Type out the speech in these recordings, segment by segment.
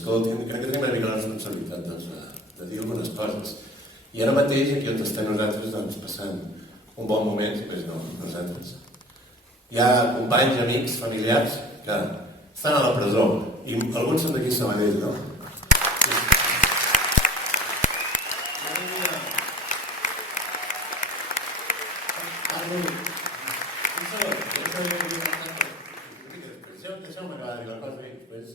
escoltin, crec que tenim una mica la responsabilitat de dir algunes coses. I ara mateix, aquí on estem nosaltres, passant un bon moment, si més no, nosaltres. Hi ha companys, amics, familiars que estan a la presó, i alguns són d'aquí a Sabadell, no? Deixeu-me acabar de dir la cosa i després,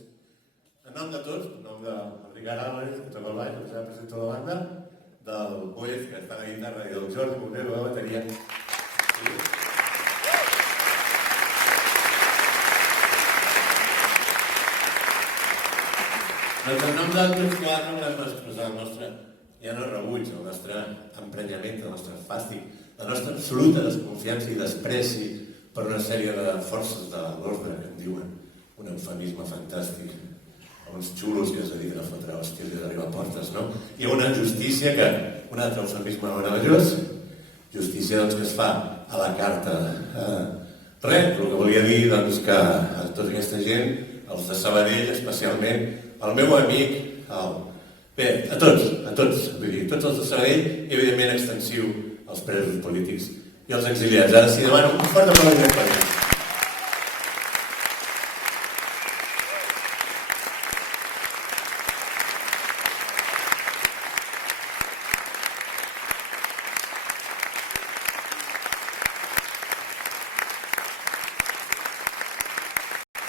en nom de tots, en nom del Ricard Álvarez, que toca el baix, el representant de la banda, del Boez, que està a la guitarra, i del Jordi Moreno, de la bateria. Doncs en nom d'altres quatre volem expressar el nostre, ja no rebuig, el nostre emprenyament, el nostre fàstic, la nostra absoluta desconfiança i despreci per una sèrie de forces de l'ordre que en diuen un eufemisme fantàstic, uns xulos que es dediquen a fotre hòsties i d'arribar a portes, no? Hi ha una justícia que, un altre eufemisme meravellós, justícia doncs, que es fa a la carta. Res, el que volia dir doncs, que a tota aquesta gent, els de Sabadell especialment, el meu amic, bé, a tots, vull dir, tots els de Sabadell i evidentment extensiu als presos polítics i als exiliats. Ara sí, demano un fort aplaudiment per ells.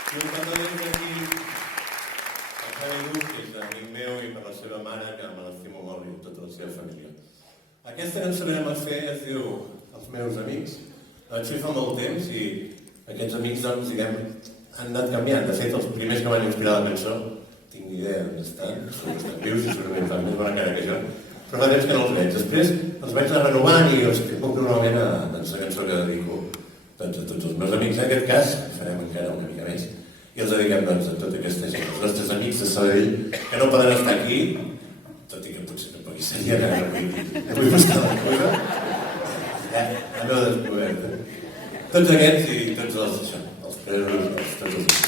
I un petó des d'aquí a Javi Duc, que és amic meu, i per la seva mare, que me l'estimo molt, i tota la seva família. Aquesta cançó que anem a fer es diu Els meus amics. La vaig fer fa molt temps i aquests amics, doncs, diguem, han anat canviant. De fet, els primers que van inspirar la cançó, tinc ni idea d'on estan, són bastant vius i segurament fan més bona cara que jo, però fa temps que no els veig. Després els vaig anar renovant i els que puc normalment a la cançó que dedico a tots els meus amics. En aquest cas, farem encara una mica més, i els dediquem doncs, a tota aquesta gent, els nostres amics de Sabadell, que no poden estar aquí, tot i que potser tampoc hi serien ara, avui buscar la cosa, la meva descoberta. Tots aquests i tots els presos, tots els...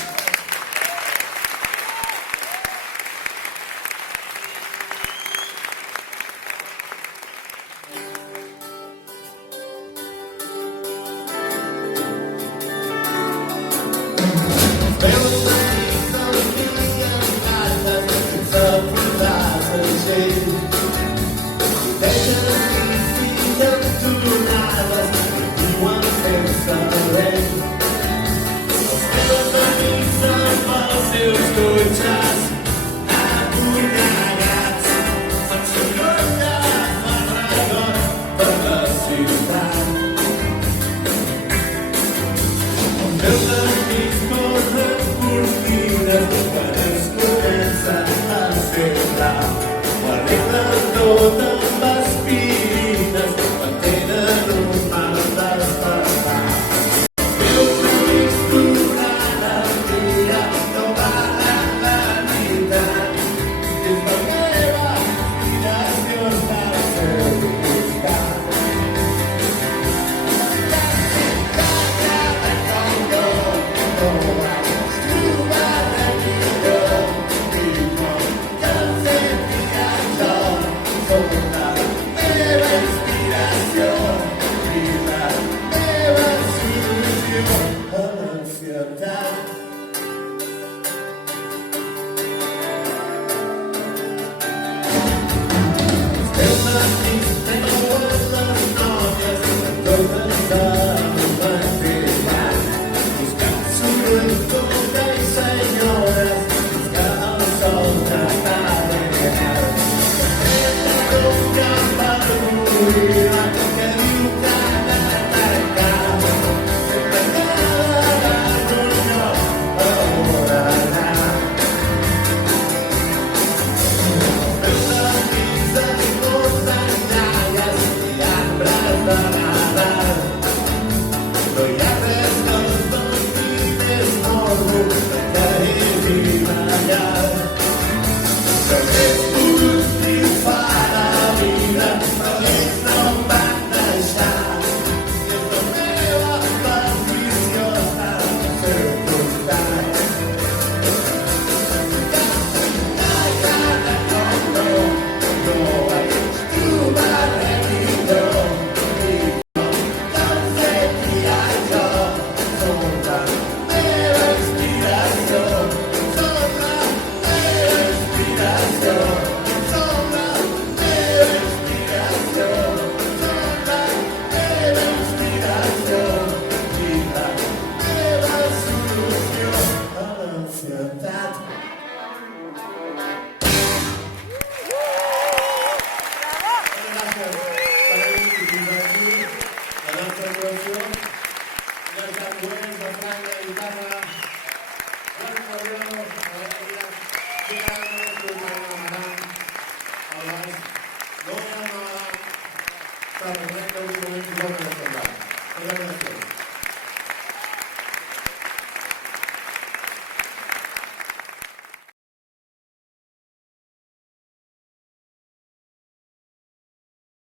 Okay.